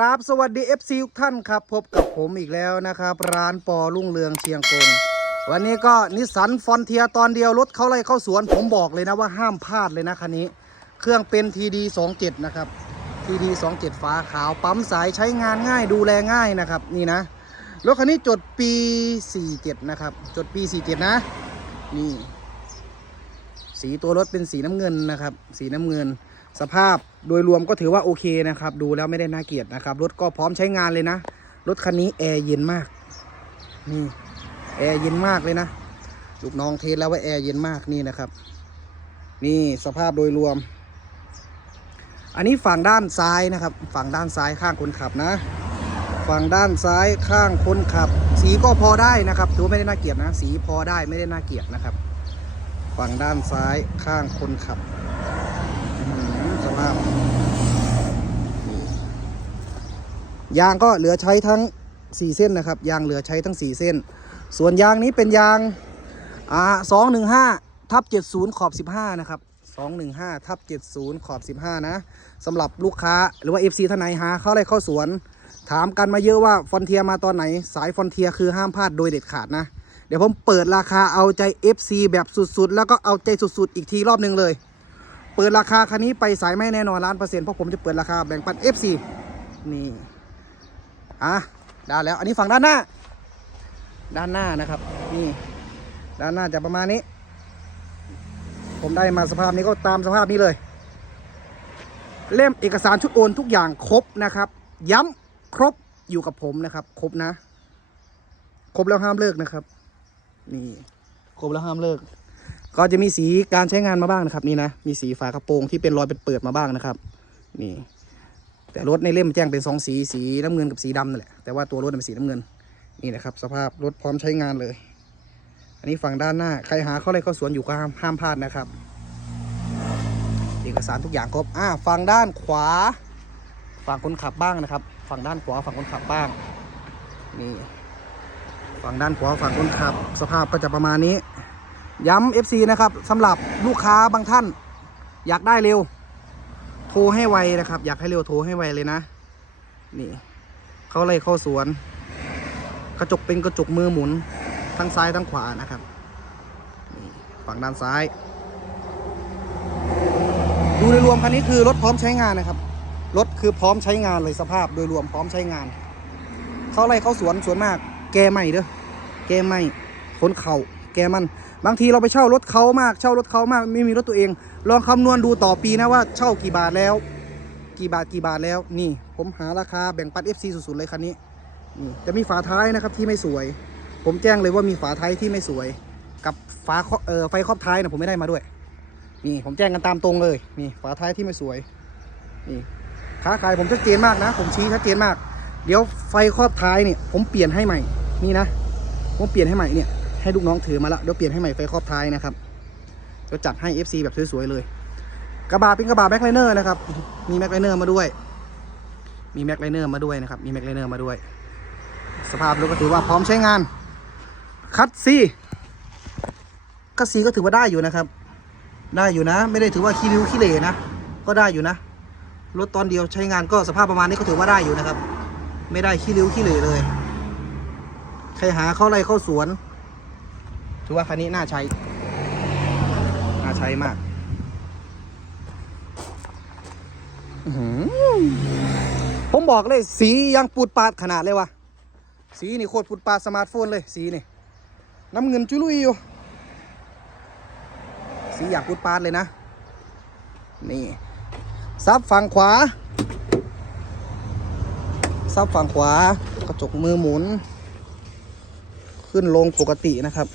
ครับสวัสดี FC ทุกท่านครับ พบกับผมอีกแล้วนะครับ ร้านปอรุ่งเรืองเชียงกง วันนี้ก็นิสสันฟอนเทียตอนเดียว รถเข้าไล่เข้าสวน ผมบอกเลยนะว่าห้ามพลาดเลยนะคันนี้ เครื่องเป็น TD 27นะครับ TD 27ฟ้าขาวปั๊มสายใช้งานง่ายดูแลง่ายนะครับ นี่นะ รถคันนี้จดปี 47 นะครับ จดปี 47 นะ นี่ สีตัวรถเป็นสีน้ำเงินนะครับ สีน้ำเงิน สภาพโดยรวมก็ถือว่าโอเคนะครับ ดูแล้วไม่ได้น่าเกลียดนะครับ รถก็พร้อมใช้งานเลยนะ รถคันนี้แอร์เย็นมาก นี่แอร์เย็นมากเลยนะลูกน้องเทสแล้วว่าแอร์เย็นมากนี่นะครับ นี่สภาพโดยรวม อันนี้ฝั่งด้านซ้ายนะครับ ฝั่งด้านซ้ายข้างคนขับนะ ฝั่งด้านซ้ายข้างคนขับ สีก็พอได้นะครับถือว่าไม่ได้น่าเกลียดนะ สีพอได้ไม่ได้น่าเกลียดนะครับ ฝั่งด้านซ้ายข้างคนขับ ภาพยางก็เหลือใช้ทั้ง 4 เส้นนะครับ ยางเหลือใช้ทั้ง 4 เส้น ส่วนยางนี้เป็นยางอ่า215ทับ70ขอบ15นะครับ215ทับ70ขอบ15นะสำหรับลูกค้าหรือว่า FC ท่านไหนหาเข้าไรเข้าสวน ถามกันมาเยอะว่าฟอนเทียมาตอนไหน สายฟอนเทียคือห้ามพลาดโดยเด็ดขาดนะ เดี๋ยวผมเปิดราคาเอาใจ FC แบบสุดๆ แล้วก็เอาใจสุดๆ อีกทีรอบหนึ่งเลย เปิดราคาคันนี้ไปสายไม่แน่นอนล้านเปอร์เซ็นต์เพราะผมจะเปิดราคาแบ่งปัน FC นี่อะได้แล้ว อันนี้ฝั่งด้านหน้า ด้านหน้านะครับ นี่ ด้านหน้าจะประมาณนี้ ผมได้มาสภาพนี้ก็ตามสภาพนี้เลย เล่มเอกสารชุดโอนทุกอย่างครบนะครับ ย้ำครบอยู่กับผมนะครับ ครบนะ ครบแล้วห้ามเลิกนะครับ นี่ ครบแล้วห้ามเลิก ก็จะมีสีการใช้งานมาบ้างนะครับ นี่นะมีสีฝากระโปรงที่เป็นรอยเป็นเปิดมาบ้างนะครับนี่แต่รถในเล่มแจ้งเป็นสองสีสีน้ำเงินกับสีดำนั่นแหละแต่ว่าตัวรถเป็นสีน้ำเงินนี่นะครับสภาพรถพร้อมใช้งานเลย อันนี้ฝั่งด้านหน้าใครหาเข้าไรเข้าสวนอยู่ก็ห้ามห้ามพลาดนะครับ เอกสารทุกอย่างครบอ่าฝั่งด้านขวา ฝั่งคนขับบ้างนะครับ ฝั่งด้านขวาฝั่งคนขับบ้างนี่ฝั่งด้านขวาฝั่งคนขับ สภาพก็จะประมาณนี้ ย้ำ FC นะครับสำหรับลูกค้าบางท่าน อยากได้เร็ว โทรให้ไวนะครับ อยากให้เร็วโทรให้ไวเลยนะ นี่เขาเลยเข้าสวน กระจกเป็นกระจกมือหมุน ทั้งซ้ายทั้งขวานะครับฝั่งด้านซ้าย ดูโดยรวมคันนี้คือรถพร้อมใช้งานนะครับ รถคือพร้อมใช้งานเลยสภาพโดยรวมพร้อมใช้งาน เขาไร่เข้าสวนสวนมาก แกใหม่เด้อแกใหม่ขนเข่า แกมัน บางทีเราไปเช่ารถเขามากเช่ารถเขามากไม่มีรถตัวเอง ลองคำนวณดูต่อปีนะว่าเช่ากี่บาทแล้ว กี่บาทกี่บาทแล้วนี่ ผมหาราคาแบ่งปัน FC สุดๆเลยคันนี้นี่จะมีฝาท้ายนะครับที่ไม่สวย ผมแจ้งเลยว่ามีฝาท้ายที่ไม่สวย กับฝาครอบเอ่อไฟครอบท้ายนะผมไม่ได้มาด้วยนี่ผมแจ้งกันตามตรงเลยนี่ฝาท้ายที่ไม่สวยนี่ค้าขายผมชัดเจนมากนะ ผมชี้ชัดเจนมาก เดี๋ยวไฟครอบท้ายเนี่ยผมเปลี่ยนให้ใหม่นี่นะผมเปลี่ยนให้ใหม่เนี่ย ให้ลูกน้องถือมาละเดี๋ยวเปลี่ยนให้ใหม่ไฟครอบท้ายนะครับเดี๋ยวจัดให้ FC แบบสวยๆเลย กระบะเป็นกระบะแม็กไลเนอร์นะครับ มีแม็กไลเนอร์มาด้วย มีแม็กไลเนอร์มาด้วยนะครับ มีแม็กไลเนอร์มาด้วย สภาพรถก็ถือว่าพร้อมใช้งาน คัดซีคัดซีก็ถือว่าได้อยู่นะครับ ได้อยู่นะ ไม่ได้ถือว่าขี้ริ้วขี้เหร่นะ ก็ได้อยู่นะ รถตอนเดียวใช้งานก็สภาพประมาณนี้ก็ถือว่าได้อยู่นะครับ ไม่ได้ขี้ริ้วขี้เหร่เลย ใครหาเข้าไรเข้าสวน ถือว่าคันนี้น่าใช้ น่าใช้มากอผมบอกเลยสียังปูดปาดขนาดเลยวะสีนี่โคตรปูดปาดสมาร์ทโฟนเลยสีนี่น้ำเงินจุลุยอยู่ สีอยากปูดปาดเลยนะ นี่ ซับฝั่งขวา ซับฝั่งขวากระจกมือหมุน ขึ้นลงปกตินะครับ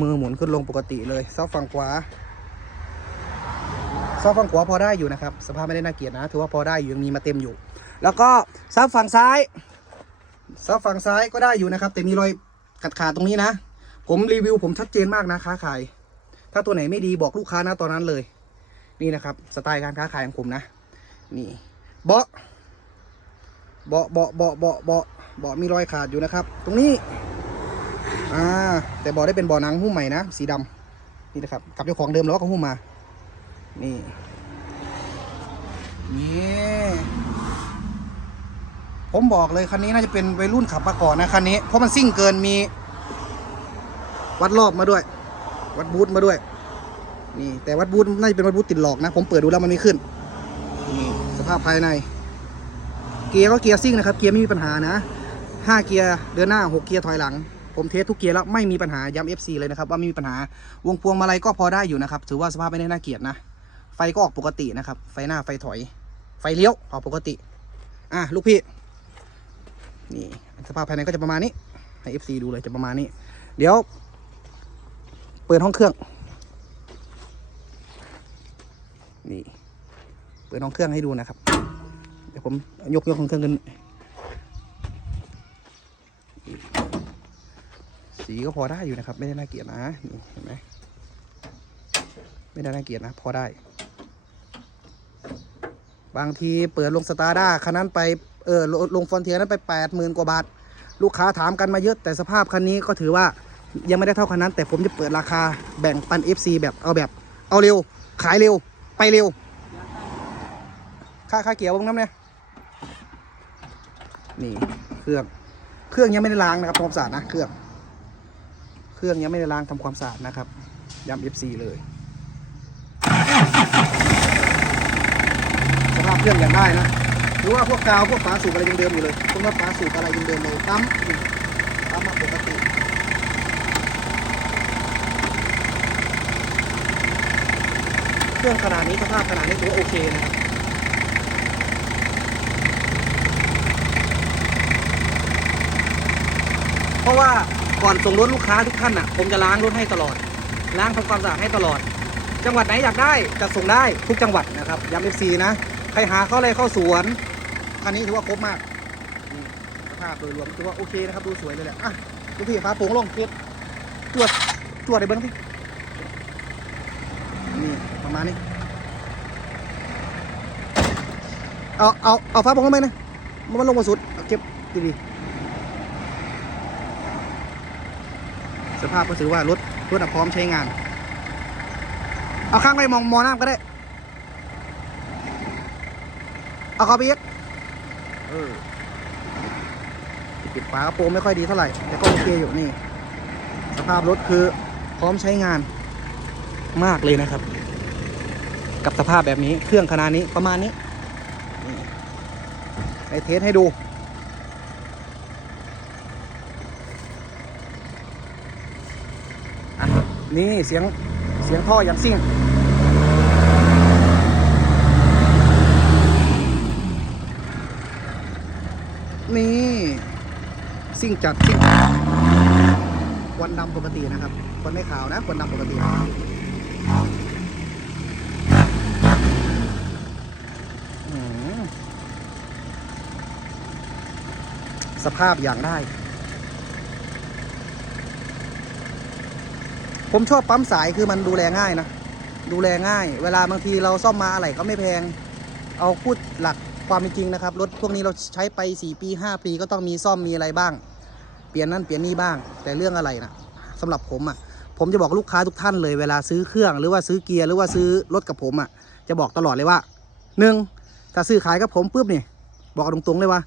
มือหมุนขึ้นลงปกติเลยซับฝั่งขวาซับฝั่งขวาพอได้อยู่นะครับ สภาพไม่ได้น่าเกลียดนะ ถือว่าพอได้อยู่ยังมีมาเต็มอยู่ แล้วก็ซับฝั่งซ้ายซับฝั่งซ้ายก็ได้อยู่นะครับ แต่มีรอยขาดขาตรงนี้นะ ผมรีวิวผมชัดเจนมากนะค้าขาย ถ้าตัวไหนไม่ดีบอกลูกค้านะตอนนั้นเลย นี่นะครับ สไตล์การค้าขายของผมนะ นี่เบาะเบาะเบาะเบาะเบาะเบาะเบาะมีรอยขาดอยู่นะครับ ตรงนี้ อ่าแต่บาะได้เป็นบาะหนังหุ้มใหม่นะสีดำนี่นะครับกับเจ้าของเดิมแล้วก็หุ้มมา นี่นี่ผมบอกเลยคันนี้น่าจะเป็นวัยรุ่นขับมาก่อนนะคันนี้เพราะมันซิ่งเกินมี วัดรอบมาด้วย วัดบูทมาด้วย นี่ แต่วัดบูทน่าจะเป็นวัดบูทติดหลอกนะ ผมเปิดดูแล้วมันไม่ขึ้นนี่สภาพภายใน เกียร์ก็เกียร์ซิ่งนะครับ เกียร์ไม่มีปัญหานะห้าเกียร์เดินหน้าหกเกียร์ถอยหลัง ผมเทสทุกเกียร์แล้วไม่มีปัญหาย้ำ FC เลยนะครับว่าไม่มีปัญหาวงพวงมาลัยก็พอได้อยู่นะครับถือว่าสภาพไม่ได้น่าเกลียดนะไฟก็ออกปกตินะครับ ไฟหน้าไฟถอย ไฟเลี้ยวออกปกติ อะลูกพี่นี่สภาพภายในก็จะประมาณนี้ให้ FC ดูเลยจะประมาณนี้ เดี๋ยว เปิดห้องเครื่องนี่เปิดห้องเครื่องให้ดูนะครับ เดี๋ยวผมยกยกห้องเครื่องขึ้น สีก็พอได้อยู่นะครับ ไม่ได้น่าเกลียดนะนี่เห็นไหมไม่ได้น่าเกลียดนะ พอได้ บางทีเปิดลงสตาร์ด้าคันนั้นไปเออลงฟอนเทียนั้นไปแปดหมื่นกว่าบาท ลูกค้าถามกันมาเยอะแต่สภาพคันนี้ก็ถือว่ายังไม่ได้เท่าคันนั้น แต่ผมจะเปิดราคาแบ่งปัน FC แบบเอาแบบ เอาเร็ว ขายเร็ว ไปเร็ว ค่าค่าเกียร์บ้างน้ำเนี่ยนี่เครื่อง เครื่องยังไม่ได้ล้างนะครับทำความสะอาดนะเครื่อง เครื่องยังไม่ได้ล้างทำความสะอาดนะครับย้ำ FC เลยสภาพเครื่องยังได้นะหรือว่าพวกกาวพวกฝาสูบอะไรยังเดิมอยู่เลยพวกว่าฝาสูบอะไรยังเดิมเลยตั้มตั้มมาปกติเครื่องขนาดนี้สภาพขนาดนี้ถือว่าโอเคนะครับเพราะว่า ก่อนส่งรถลูกค้าทุกท่านอะผมจะล้างรถให้ตลอด ล้างทำความสะอาดให้ตลอด จังหวัดไหนอยากได้จะส่งได้ทุกจังหวัดนะครับย้ำเอฟซีนะใครหาเข้าอะไรเข้าสวนคันนี้ถือว่าครบมากสภาพโดยรวมถือว่าโอเคนะครับดูสวยเลยแหละอะดูพี่ฟ้าโป่งลงเพียจวดจวดไอ้เบิ้งพี่นี่ประมาณนี้เอาเอาเอาฟ้าโป่งลงไหมนะมันลงมาสุดเอาเก็บดีๆ สภาพก็ถือว่ารถรถอะพร้อมใช้งาน เอาข้างไปมองมองน้ำก็ได้ เอาเข้าไปอีกเออปิดฝากระโปรงไม่ค่อยดีเท่าไหร่ แต่ก็โอเคอยู่นี่ สภาพรถคือพร้อมใช้งานมากเลยนะครับ กับสภาพแบบนี้เครื่องขนาดนี้ประมาณนี้นี่ไปเทสให้ดู อะ นี่เสียงเสียงท่ออย่างซิ่ง นี่ซิ่งจัดซิ่งควันดำปกตินะครับควันไม่ขาวนะควันดำปกติสภาพอย่างได้ ผมชอบปั๊มสายคือมันดูแลง่ายนะ ดูแลง่าย เวลาบางทีเราซ่อมมาอะไรก็ไม่แพง เอาพูดหลักความเป็นจริงนะครับ รถพวกนี้เราใช้ไป 4 ปี 5 ปีก็ต้องมีซ่อมมีอะไรบ้าง เปลี่ยนนั่นเปลี่ยนนี่บ้าง แต่เรื่องอะไรนะสำหรับผมอะ่ะ ผมจะบอกลูกค้าทุกท่านเลยเวลาซื้อเครื่องหรือว่าซื้อเกียร์หรือว่าซื้อรถกับผมอะ่ะ จะบอกตลอดเลยว่าหนึ่งถ้าซื้อขายกับผมปุ๊บเนี่ยบอกตรงๆเลยว่า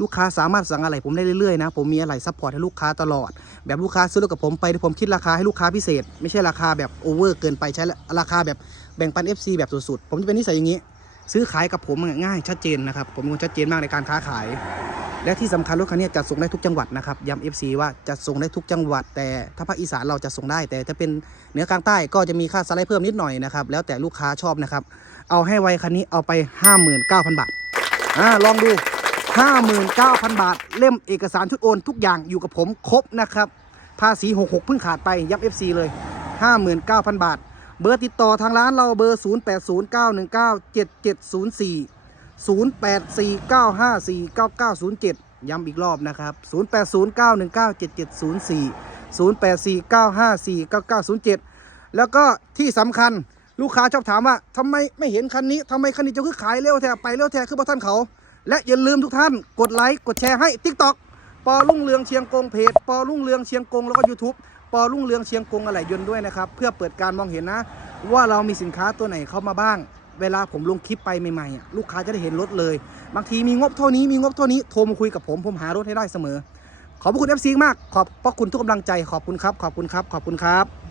ลูกค้าสามารถสั่งอะไรผมได้เรื่อยๆนะ ผมมีอะไรซัพพอร์ตให้ลูกค้าตลอด แบบลูกค้าซื้อรถกับผมไปผมคิดราคาให้ลูกค้าพิเศษ ไม่ใช่ราคาแบบโอเวอร์เกินไปใช้ราคาแบบแบ่งปัน FC แบบสุดๆ ผมจะเป็นนิสัยอย่างนี้ ซื้อขายกับผมง่ายชัดเจนนะครับ ผมเป็นคนชัดเจนมากในการค้าขาย และที่สำคัญรถคันนี้จัดส่งได้ทุกจังหวัดนะครับย้ำ FC ว่าจัดส่งได้ทุกจังหวัด แต่ถ้าภาคอีสานเราจะส่งได้ แต่ถ้าเป็นเหนือกลางใต้ก็จะมีค่าสไลด์เพิ่มนิดหน่อยนะครับแล้วแต่ลูกค้าชอบนะครับเอาให้ไวคันนี้เอาไป 59,000 บาทอ่าลองดู 59,000 บาท เล่มเอกสารชุดโอนทุกอย่างอยู่กับผมครบนะครับ ภาษี 66 เพิ่งขาดไปย้ำ FC เลย 59,000 บาท เบอร์ติดต่อทางร้านเราเบอร์ 0809197704 0849549907 ย้ำอีกรอบนะครับ 0809197704 0849549907 แล้วก็ที่สำคัญลูกค้าชอบถามว่าทำไมไม่เห็นคันนี้ทำไมคันนี้จะคือขายเร็วแท้ไปเร็วแท้คือบ่ท่านเขา และอย่าลืมทุกท่านกดไลค์กดแชร์ให้ TikTok ปอรุ่งเรืองเชียงกงเพจปอรุ่งเรืองเชียงกงแล้วก็ YouTube ปอรุ่งเรืองเชียงกงอะไรยนต์ด้วยนะครับ เพื่อเปิดการมองเห็นนะ ว่าเรามีสินค้าตัวไหนเข้ามาบ้าง เวลาผมลงคลิปไปใหม่ๆลูกค้าจะได้เห็นรถเลย บางทีมีงบเท่านี้มีงบเท่านี้โทรมาคุยกับผมผมหารถให้ได้เสมอ ขอบคุณ FC มากขอบพระคุณทุกกำลังใจขอบคุณครับขอบคุณครับขอบคุณครับ